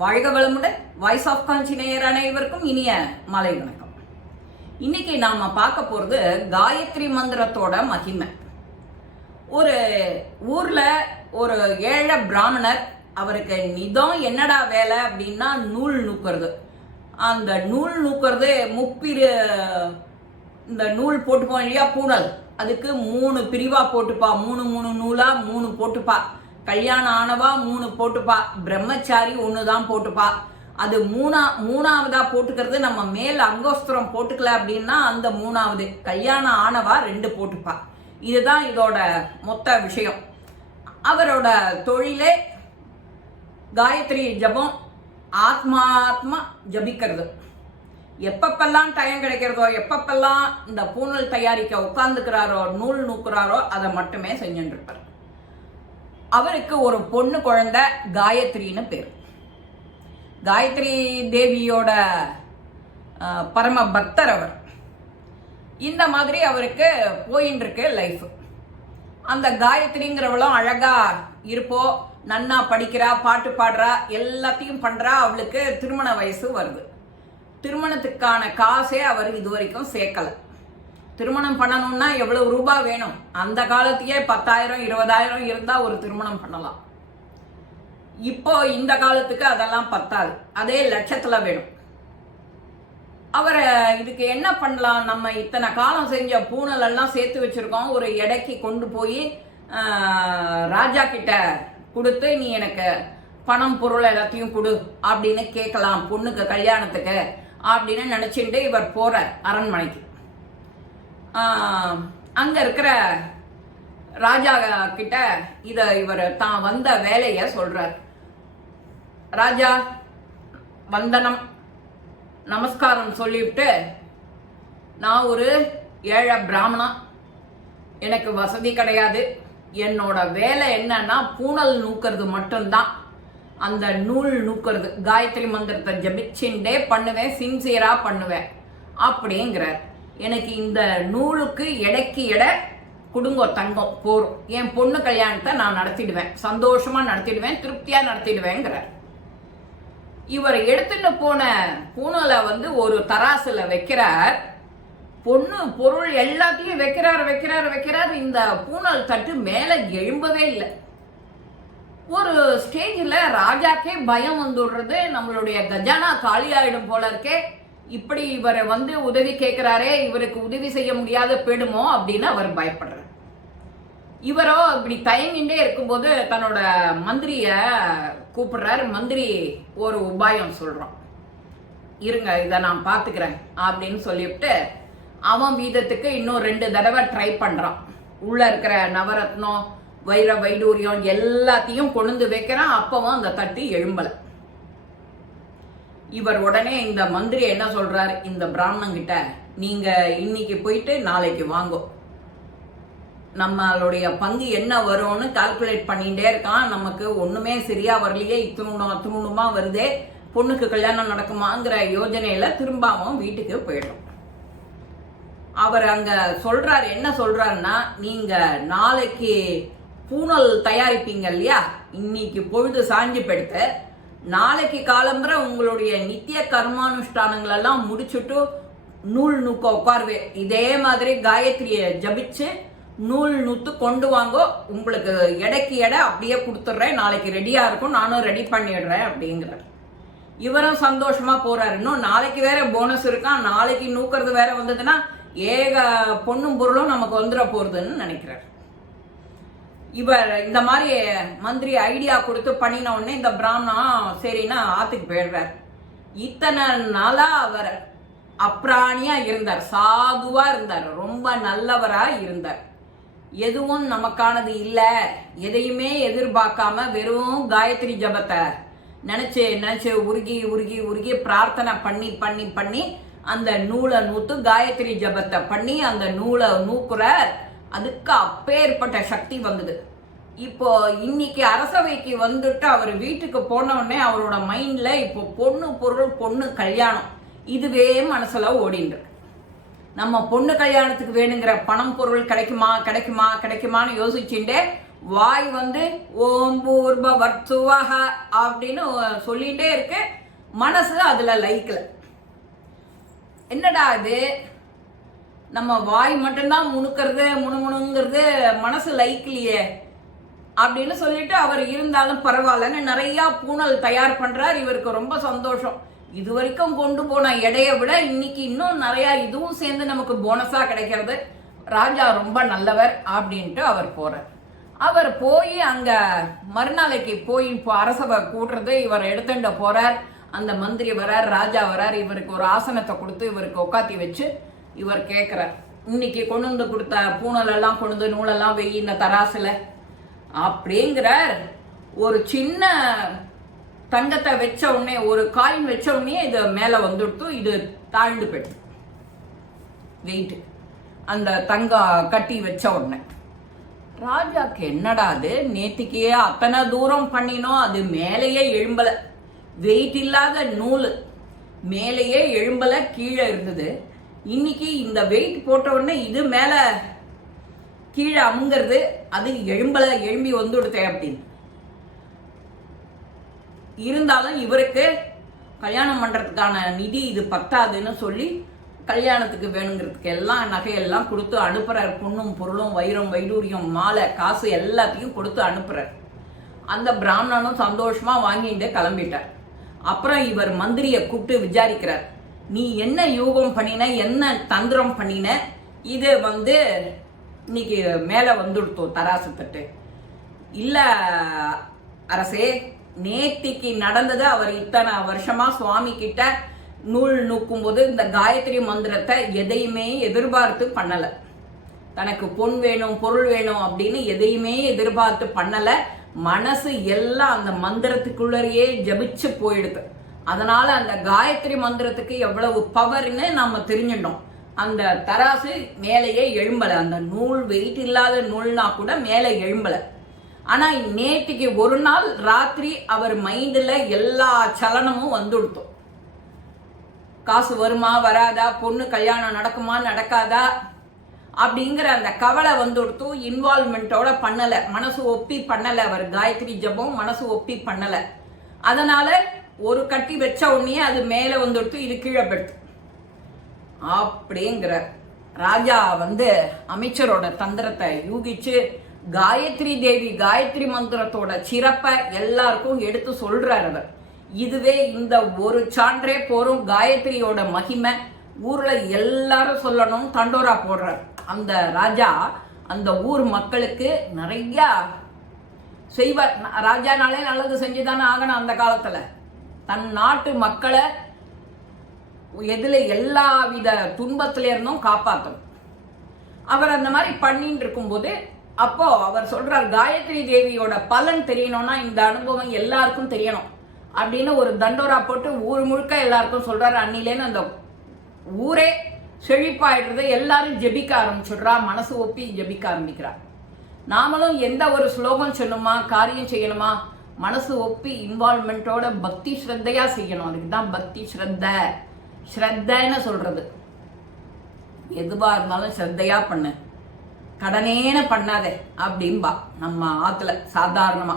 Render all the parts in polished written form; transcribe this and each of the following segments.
வாழ்க வளமுடன். Voice of காஞ்சி நேயர் அனைவருக்கும் இனிய மாலை வணக்கம். இன்னைக்கு நாம பார்க்க போறது காயத்ரி மந்திரத்தோட மகிமை. ஒரு ஊர்ல ஒரு ஏழை பிராமணர், அவருக்கு நிதம் என்னடா வேலை அப்படின்னா நூல் நூக்கிறது. அந்த நூல் நூக்கிறது இந்த நூல் போட்டுப்போம் இல்லையா, பூனல், அதுக்கு 3 பிரிவா போட்டுப்பா, 3 நூலா 3 போட்டுப்பா. கல்யாணம் ஆனவா 3 போட்டுப்பா, பிரம்மச்சாரி 1 தான் போட்டுப்பா. அது மூணாவதா போட்டுக்கிறது நம்ம மேல் அங்கோஸ்திரம் போட்டுக்கல அப்படின்னா அந்த 3வது. கல்யாணம் ஆனவா 2 போட்டுப்பா. இதுதான் இதோட மொத்த விஷயம். அவரோட தொழிலே காயத்ரி ஜபம், ஆத்மா ஜபிக்கிறது. எப்பப்பெல்லாம் டைம் கிடைக்கிறதோ, எப்பப்பெல்லாம் இந்த பூனல் தயாரிக்க உட்கார்ந்துக்கிறாரோ, நூல் நூக்குறாரோ, அதை மட்டுமே செஞ்சுட்டு இருப்பார். அவருக்கு ஒரு பொண்ணு குழந்தை, காயத்ரின்னு பேர். காயத்ரி தேவியோட பரம பக்தர் அவர். இந்த மாதிரி அவருக்கு போயின்னு இருக்கு லைஃப். அந்த காயத்ரிங்கிறவளும் அழகா இருப்போ, நன்னா படிக்கிறா, பாட்டு பாடுறா, எல்லாத்தையும் பண்றா. அவளுக்கு திருமண வயசு வருது. திருமணத்துக்கான காசே அவர் இது வரைக்கும் சேர்க்கல. திருமணம் பண்ணணும்னா எவ்வளவு ரூபாய் வேணும்? அந்த காலத்தையே 10,000 20,000 இருந்தா ஒரு திருமணம் பண்ணலாம். இப்போ இந்த காலத்துக்கு அதெல்லாம் பத்தாது, அதே லட்சத்துல வேணும். அவரை இதுக்கு என்ன பண்ணலாம்? நம்ம இத்தனை காலம் செஞ்ச பூனல் எல்லாம் சேர்த்து வச்சிருக்கோம், ஒரு எடைக்கு கொண்டு போய் ராஜா கிட்ட கொடுத்து, நீ எனக்கு பணம் பொருள் எல்லாத்தையும் கொடு அப்படின்னு கேட்கலாம் பொண்ணுக்கு கல்யாணத்துக்கு அப்படின்னு நினைச்சுட்டு இவர் போறார் அரண்மனைக்கு. அங்க இருக்கிற ராஜா கிட்ட இவர் தான் வந்த வேலைய சொல்றார். ராஜா, வந்தனம் நமஸ்காரம் சொல்லிவிட்டு, நான் ஒரு ஏழை பிராமணன், எனக்கு வசதி கிடையாது. என்னோட வேலை என்னன்னா பூனல் நூக்கிறது மட்டும்தான். அந்த நூல் நூக்கிறது, காயத்ரி மந்திரத்தை ஜபிச்சுட்டே பண்ணுவேன், சின்சியரா பண்ணுவேன் அப்படிங்கிறார். எனக்கு இந்த நூலுக்கு எடைக்கு எடை குடுங்க தங்கம் போரும், என் பொண்ணு கல்யாணத்தை நான் நடத்திடுவேன், சந்தோஷமா நடத்திடுவேன், திருப்தியா நடத்திடுவேங்கிறார். இவர் எடுத்துட்டு போன பூனலை ஒரு தராசுல வைக்கிறார். பொண்ணு பொருள் எல்லாத்தையும் வைக்கிறார். இந்த பூனல் தட்டு மேல எழும்பவே இல்லை. ஒரு ஸ்டேஜ்ல ராஜாக்கே பயம் வந்துடுறது, நம்மளுடைய கஜானா காலி ஆயிடும் போல இருக்கே, இப்படி இவர் உதவி கேட்கிறாரே, இவருக்கு உதவி செய்ய முடியாத போயிடுமோ அப்படின்னு அவர் பயப்படுறார். இவரோ இப்படி தயங்கிண்டே இருக்கும்போது தன்னோட மந்திரிய கூப்பிடுறாரு. மந்திரி ஒரு உபாயம் சொல்றான், இருங்க இதை நான் பாத்துக்கிறேன் அப்படின்னு சொல்லிவிட்டு அவன் வீதத்துக்கு இன்னும் 2 தடவை ட்ரை பண்றான். உள்ள இருக்கிற நவரத்னம், வைர வைடூரியம் எல்லாத்தையும் கொண்டு வைக்கிறான். அப்பவும் அந்த தட்டு எழும்பல. இவர் உடனே இந்த மந்திரி என்ன சொல்றாரு, இந்த பிராமணன் கிட்ட, நீங்க இன்னைக்கு போயிட்டு நாளைக்கு வாங்கோ, நம்மளுடைய பங்கு என்ன வரும்னு கால்குலேட் பண்ணிட்டே இருக்கான். நமக்கு ஒண்ணுமே சரியா வரலையே, இத்தனுமா வருதே, பொண்ணுக்கு கல்யாணம் நடக்குமாங்கிற யோஜனையில திரும்பவும் வீட்டுக்கு போயிடும். அவர் அங்க சொல்றாரு, என்ன சொல்றாருன்னா, நீங்க நாளைக்கு பூனல் தயாரிப்பீங்க இல்லையா, இன்னைக்கு பொழுது சாஞ்சி படுத்து நாளைக்கு காலம்புற உங்களுடைய நித்திய கர்மானுஷ்டானங்கள் எல்லாம் முடிச்சுட்டு நூல் நூக்க உட்காருவே. இதே மாதிரி காயத்ரிய ஜபிச்சு நூல் நூத்து கொண்டு வாங்கோ, உங்களுக்கு எடைக்கு எடை அப்படியே கொடுத்துட்றேன், நாளைக்கு ரெடியா இருக்கும், நானும் ரெடி பண்ணிடுறேன் அப்படிங்கிறார். இவரும் சந்தோஷமா போறாரு. இன்னும் நாளைக்கு வேற போனஸ் இருக்கான், நாளைக்கு நூக்கிறது வேற வந்ததுன்னா ஏக பொண்ணும் பொருளும் நமக்கு வந்துட போறதுன்னு நினைக்கிறார். இவர் இந்த மாதிரி மந்திரி ஐடியா கொடுத்து பண்ணின உடனே இந்த பிராமணன் சரின்னா ஆத்துக்கு போயிடுறார். இத்தனை நாளா அவர் அப்ராணியா இருந்தார், சாதுவா இருந்தார், ரொம்ப நல்லவரா இருந்தார். எதுவும் நமக்கானது இல்ல, எதையுமே எதிர்பார்க்காம வெறும் காயத்ரி ஜபத்தை நினைச்சு உருகி பிரார்த்தனை பண்ணி அந்த நூலை நூத்து காயத்ரி ஜபத்தை பண்ணி அந்த நூலை நூக்குறார். அதுக்கு அப்பேற்பட்ட சக்தி வந்தது. இப்போ இன்னைக்கு அரசவைக்கு வந்துட்டு அவர் வீட்டுக்கு போன உடனே அவரோட மைண்ட்ல இப்போ பொண்ணு பொருள், பொண்ணு கல்யாணம், இதுவே மனசுல ஓடிண்டு. நம்ம பொண்ணு கல்யாணத்துக்கு வேணுங்கிற பணம் பொருள் கிடைக்குமான்னு யோசிச்சுட்டே வாய் வந்து ஓம் பூர்பவர்த்துவஹ அப்படின்னு சொல்லிட்டே இருக்கு, மனசு அதுல லைக்கல. என்னடா இது, நம்ம வாய் மட்டும்தான் முணுக்கிறது முணுமுணுங்கிறது, மனசு லைக்லையே அப்படின்னு சொல்லிட்டு அவர் இருந்தாலும் பரவாயில்லன்னு நிறைய பூனல் தயார் பண்றார். இவருக்கு ரொம்ப சந்தோஷம். இது வரைக்கும் கொண்டு போன எடையை விட இன்னைக்கு இன்னும் நிறைய இதுவும் சேர்ந்து நமக்கு போனஸா கிடைக்கிறது, ராஜா ரொம்ப நல்லவர் அப்படின்ட்டு அவர் போறார். அவர் போய் அங்க மறுநாளைக்கு போய் இப்போ அரசவை கூட்டுறது, இவர் எடுத்துட்டு போறார். அந்த மந்திரி வரார், ராஜா வரார், இவருக்கு ஒரு ஆசனத்தை கொடுத்து இவருக்கு உட்காத்தி வச்சு இவர் கேட்கிறார், இன்னைக்கு கொண்டு வந்து கொடுத்த பூனல் எல்லாம் கொண்டு வந்து நூலெல்லாம் வெயி இந்த தராசுல அப்படிங்கிறார். ஒரு சின்ன தங்கத்தை வச்ச உடனே, ஒரு காயின் வச்ச உடனே இது மேல வந்துடுத்து, இது தாழ்ந்து போயிட்டு வெயிட், அந்த தங்கம் கட்டி வச்ச உடனே ராஜாக்கு என்னடா அது, நேத்திக்கே அத்தனை தூரம் பண்ணினோம், அது மேலேயே எழும்பல, வெயிட் இல்லாத நூல் மேலேயே எழும்பல, கீழே இருந்தது. இன்னைக்கு இந்த வெயிட் போட்ட உடனே இது மேல கீழே அமுங்கிறது, அது எழும்பி வந்துடுதே அப்படின்னு. இருந்தாலும் இவருக்கு கல்யாணம் பண்றதுக்கான நிதி இது பத்தாதுன்னு சொல்லி கல்யாணத்துக்கு வேணுங்கிறதுக்கு எல்லாம் நகையெல்லாம் கொடுத்து அனுப்புறார். பொண்ணும் பொருளும் வைரம் வைடூரியம் மாலை காசு எல்லாத்தையும் கொடுத்து அனுப்புறார். அந்த பிராமணனும் சந்தோஷமா வாங்கிட்டு கிளம்பிட்டார். அப்புறம் இவர் மந்திரியை கூப்பிட்டு விசாரிக்கிறார், நீ என்ன யூகம் பண்ணின, என்ன தந்திரம் பண்ணின, இது இன்னைக்கு மேல வந்துடுத்தோம் தராசு தட்டு. இல்ல அரசே, நேத்திக்கு நடந்தது, அவர் இத்தனை வருஷமா சுவாமி கிட்ட நூல் நூக்கும் போது இந்த காயத்ரி மந்திரத்தை எதையுமே எதிர்பார்த்து பண்ணல, தனக்கு பொன் வேணும் பொருள் வேணும் அப்படின்னு எதையுமே எதிர்பார்த்து பண்ணல. மனசு எல்லாம் அந்த மந்திரத்துக்குள்ளேயே ஜபிச்சு போயிடுது. அதனால அந்த காயத்ரி மந்திரத்துக்கு எவ்வளவு பவர்னு நாம தெரிஞ்சிட்டோம். அந்த தராசு மேலேயே எழும்பல, அந்த நூல் வெயிட் இல்லாத நூல்னா கூட மேலே எழும்பல. ஆனா நேற்றுக்கு ஒரு நாள் ராத்திரி அவர் மைண்ட்ல எல்லா சலனமும் வந்துடுத்தோம். காசு வருமா வராதா, பொண்ணு கல்யாணம் நடக்குமா நடக்காதா அப்படிங்கிற அந்த கவலை வந்துடுத்து. இன்வால்மெண்டோட பண்ணல, மனசு ஒப்பி பண்ணல, அவர் காயத்ரி ஜபம் மனசு ஒப்பி பண்ணல. அதனால ஒரு கட்டி வச்ச உடனே அது மேல வந்துடுத்து, இது கீழே பெடுத்து அப்படிங்கிற. ராஜா அமைச்சரோட தந்திரத்தை யூகிச்சு காயத்ரி தேவி காயத்ரி மந்திரத்தோட சிறப்பை எல்லாருக்கும் எடுத்து சொல்றார் அவர். இதுவே இந்த ஒரு சான்றே போரும், காயத்ரியோட மகிமை ஊர்ல எல்லாரும் சொல்லணும் தண்டோரா போடுறார். அந்த ராஜா அந்த ஊர் மக்களுக்கு நிறைய செய்வார். ராஜானாலே நல்லது செஞ்சுதானே ஆகணும். அந்த காலத்துல தன் நாட்டு மக்களை எதுல எல்லா வித துன்பத்தில இருந்தும் காப்பாற்றணும். அவர் அந்த மாதிரி பண்ணிட்டு இருக்கும்போது அப்போ அவர் சொல்றார், காயத்ரி தேவியோட பலன் தெரியணும்னா இந்த அனுபவம் எல்லாருக்கும் தெரியணும் அப்படின்னு ஒரு தண்டோரா போட்டு ஊர் முழுக்க எல்லாருக்கும் சொல்றாரு. அன்னிலேன்னு அந்த ஊரே செழிப்பாயிடுறது, எல்லாரும் ஜெபிக்க ஆரம்பிச்சுடுறா, மனசு ஒப்பி ஜெபிக்க ஆரம்பிக்கிறா. நாமளும் எந்த ஒரு ஸ்லோகம் சொல்லணுமா காரியம் செய்யணுமா மனசு ஒப்பி இன்வால்மெண்டோட பக்தி ஸ்ரத்தையா செய்யணும். அதுக்கு தான் பக்தி ஸ்ரத்தைன்னு சொல்றது. எதுவா இருந்தாலும் ஸ்ரத்தையா பண்ணு, கடனேன பண்ணாதே அப்படின்பா நம்ம ஆத்துல சாதாரணமா.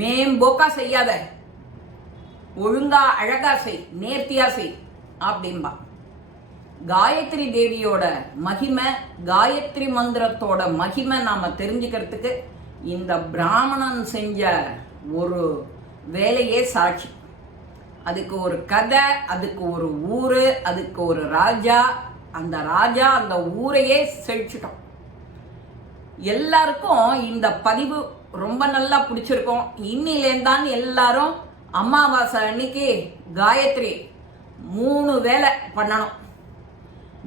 மேம்போக்கா செய்யாத, ஒழுங்கா அழகா செய், நேர்த்தியா செய் அப்படின்பா. காயத்ரி தேவியோட மகிமை, காயத்ரி மந்திரத்தோட மகிமை நாம தெரிஞ்சுக்கிறதுக்கு இந்த பிராமணன் செஞ்ச ஒரு வேலையே சாட்சி. அதுக்கு ஒரு கதை, அதுக்கு ஒரு ஊரு, அதுக்கு ஒரு ராஜா, அந்த ராஜா அந்த ஊரையே செழிச்சிட்டோம். எல்லாருக்கும் இந்த பதிவு ரொம்ப நல்லா பிடிச்சிருக்கும். இன்னிலேந்தான் எல்லாரும் அமாவாசை அன்னைக்கு காயத்ரி 3 வேளை பண்ணணும்.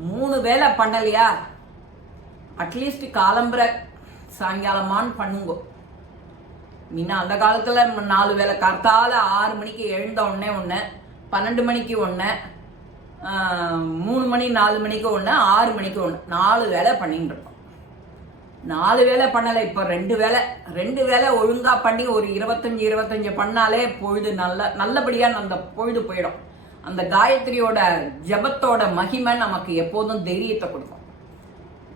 3 வேளை பண்ணலையா, அட்லீஸ்ட் காலம்பரை சாயங்காலமான்னு பண்ணுங்க. முன்ன அந்த காலத்துல 4 வேளை, காத்தால 6 மணிக்கு எழுந்த உடனே ஒன்று, 12 மணிக்கு ஒன்று, 3 மணி 4 மணிக்கு ஒன்று, 6 மணிக்கு ஒன்று, 4 வேளை பண்ணிட்டு இருக்கோம். 4 வேளை பண்ணலை, இப்போ 2 வேளை ஒழுங்கா பண்ணி ஒரு 25 பண்ணாலே பொழுது நல்லபடியா அந்த பொழுது போயிடும். அந்த காயத்ரியோட ஜபத்தோட மகிமை நமக்கு எப்போதும் தைரியத்தை கொடுக்கும்.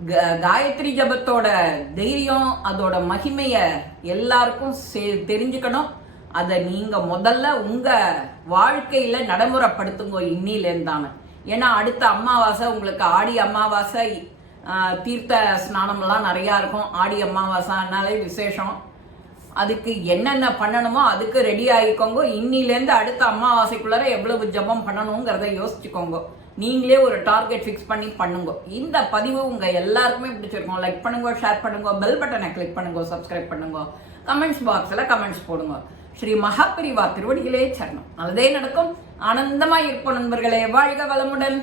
காயத்ரி ஜபத்தோட தைரியம், அதோட மகிமைய எல்லாருக்கும் தெரிஞ்சுக்கணும். அதை நீங்க முதல்ல உங்க வாழ்க்கையில நடைமுறைப்படுத்துங்க இன்னிலேருந்தானு. ஏன்னா அடுத்த அமாவாசை உங்களுக்கு ஆடி அமாவாசை, தீர்த்த ஸ்நானம்லாம் நிறையா இருக்கும். ஆடி அமாவாசைனாலே விசேஷம். அதுக்கு என்னென்ன பண்ணணுமோ அதுக்கு ரெடி ஆகிக்கோங்க. இன்னிலேருந்து அடுத்த அமாவாசைக்குள்ளார எவ்வளவு ஜபம் பண்ணணுங்கிறத யோசிச்சுக்கோங்க. நீங்களே ஒரு டார்கெட் ஃபிக்ஸ் பண்ணி பண்ணுங்க. இந்த பதிவு உங்க எல்லாருக்குமே பிடிச்சிருக்கும். லைக் பண்ணுங்க, ஷேர் பண்ணுங்க, பெல் பட்டனை கிளிக் பண்ணுங்க, சப்ஸ்கிரைப் பண்ணுங்க, கமெண்ட்ஸ் பாக்ஸில் கமெண்ட்ஸ் போடுங்க. ஸ்ரீ மகாபிரிவா திருவடிகளே சரணம். நல்லதே நடக்கும். ஆனந்தமாய் இருப்போம் நண்பர்களே. வாழ்க வளமுடன்.